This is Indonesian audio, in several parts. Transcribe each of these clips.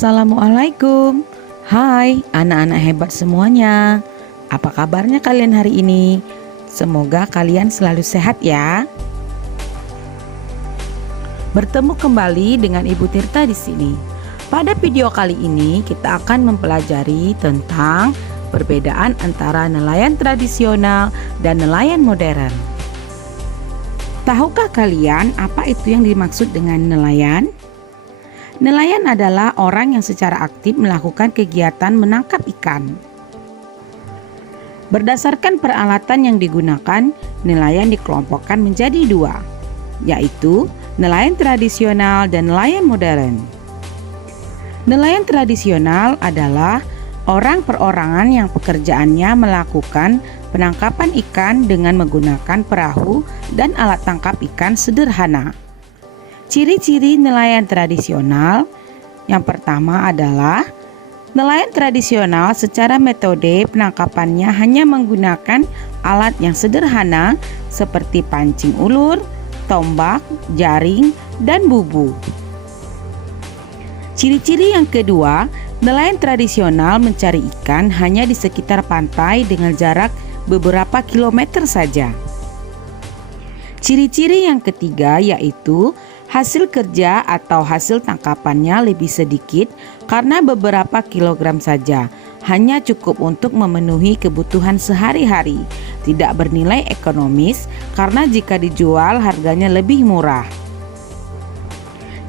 Assalamualaikum. Hai anak-anak hebat semuanya. Apa kabarnya kalian hari ini? Semoga kalian selalu sehat ya. Bertemu kembali dengan Ibu Tirta di sini. Pada video kali ini kita akan mempelajari tentang perbedaan antara nelayan tradisional dan nelayan modern. Tahukah kalian apa itu yang dimaksud dengan nelayan? Nelayan adalah orang yang secara aktif melakukan kegiatan menangkap ikan. Berdasarkan peralatan yang digunakan, nelayan dikelompokkan menjadi dua, yaitu nelayan tradisional dan nelayan modern. Nelayan tradisional adalah orang perorangan yang pekerjaannya melakukan penangkapan ikan dengan menggunakan perahu dan alat tangkap ikan sederhana. Ciri-ciri nelayan tradisional yang pertama adalah nelayan tradisional secara metode penangkapannya hanya menggunakan alat yang sederhana seperti pancing ulur, tombak, jaring, dan bubu. Ciri-ciri yang kedua, nelayan tradisional mencari ikan hanya di sekitar pantai dengan jarak beberapa kilometer saja. Ciri-ciri yang ketiga yaitu hasil kerja atau hasil tangkapannya lebih sedikit karena beberapa kilogram saja, hanya cukup untuk memenuhi kebutuhan sehari-hari, tidak bernilai ekonomis karena jika dijual harganya lebih murah.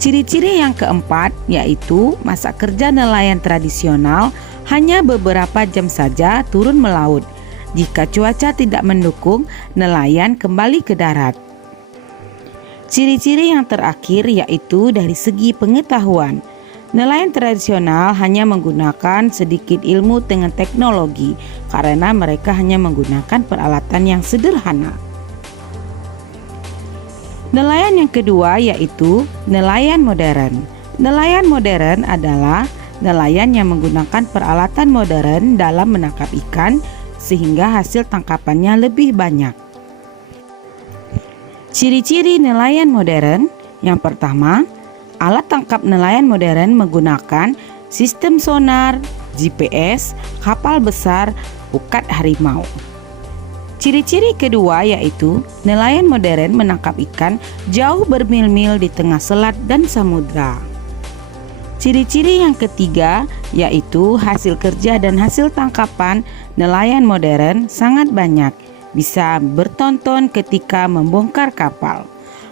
Ciri-ciri yang keempat yaitu masa kerja nelayan tradisional hanya beberapa jam saja turun melaut. Jika cuaca tidak mendukung, nelayan kembali ke darat. Ciri-ciri yang terakhir yaitu dari segi pengetahuan. Nelayan tradisional hanya menggunakan sedikit ilmu dengan teknologi karena mereka hanya menggunakan peralatan yang sederhana. Nelayan yang kedua yaitu nelayan modern. Nelayan modern adalah nelayan yang menggunakan peralatan modern dalam menangkap ikan sehingga hasil tangkapannya lebih banyak. Ciri-ciri nelayan modern yang pertama, alat tangkap nelayan modern menggunakan sistem sonar, GPS, kapal besar, pukat harimau. Ciri-ciri kedua yaitu nelayan modern menangkap ikan jauh bermil-mil di tengah selat dan samudra. Ciri-ciri yang ketiga yaitu hasil kerja dan hasil tangkapan nelayan modern sangat banyak. Bisa bertonton ketika membongkar kapal.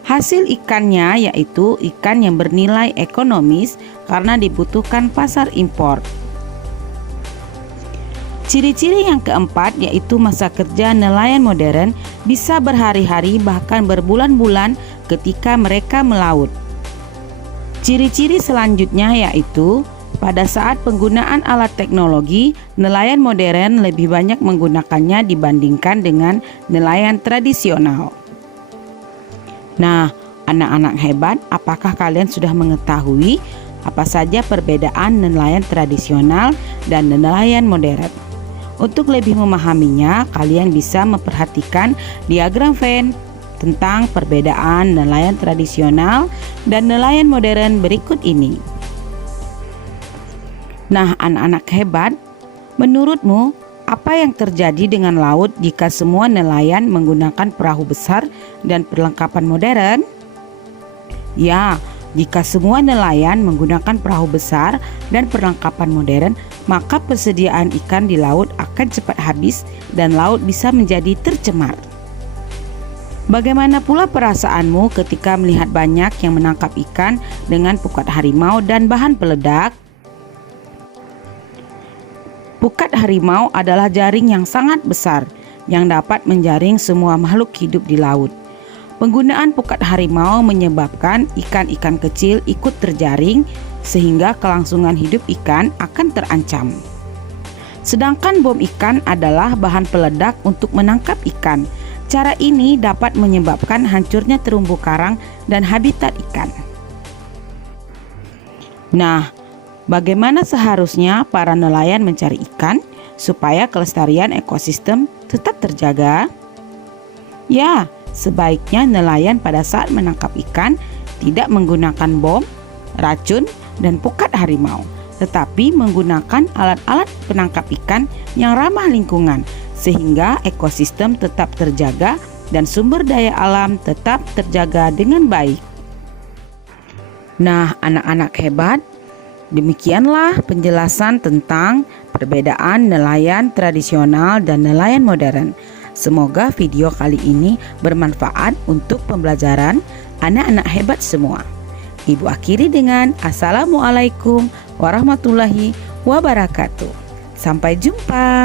Hasil ikannya yaitu ikan yang bernilai ekonomis karena dibutuhkan pasar impor. Ciri-ciri yang keempat yaitu masa kerja nelayan modern bisa berhari-hari bahkan berbulan-bulan ketika mereka melaut. Ciri-ciri selanjutnya yaitu pada saat penggunaan alat teknologi, nelayan modern lebih banyak menggunakannya dibandingkan dengan nelayan tradisional. Nah, anak-anak hebat, apakah kalian sudah mengetahui apa saja perbedaan nelayan tradisional dan nelayan modern? Untuk lebih memahaminya, kalian bisa memperhatikan diagram Venn tentang perbedaan nelayan tradisional dan nelayan modern berikut ini. Nah, anak-anak hebat, menurutmu apa yang terjadi dengan laut jika semua nelayan menggunakan perahu besar dan perlengkapan modern? Ya, jika semua nelayan menggunakan perahu besar dan perlengkapan modern, maka persediaan ikan di laut akan cepat habis dan laut bisa menjadi tercemar. Bagaimana pula perasaanmu ketika melihat banyak yang menangkap ikan dengan pukat harimau dan bahan peledak? Pukat harimau adalah jaring yang sangat besar yang dapat menjaring semua makhluk hidup di laut. Penggunaan pukat harimau menyebabkan ikan-ikan kecil ikut terjaring sehingga kelangsungan hidup ikan akan terancam. Sedangkan bom ikan adalah bahan peledak untuk menangkap ikan. Cara ini dapat menyebabkan hancurnya terumbu karang dan habitat ikan. Nah, bagaimana seharusnya para nelayan mencari ikan supaya kelestarian ekosistem tetap terjaga? Ya, sebaiknya nelayan pada saat menangkap ikan tidak menggunakan bom, racun, dan pukat harimau. tetapi menggunakan alat-alat penangkap ikan yang ramah lingkungan, sehingga ekosistem tetap terjaga dan sumber daya alam tetap terjaga dengan baik. Nah, anak-anak hebat, demikianlah penjelasan tentang perbedaan nelayan tradisional dan nelayan modern. Semoga video kali ini bermanfaat untuk pembelajaran anak-anak hebat semua. Ibu akhiri dengan Assalamualaikum warahmatullahi wabarakatuh. Sampai jumpa.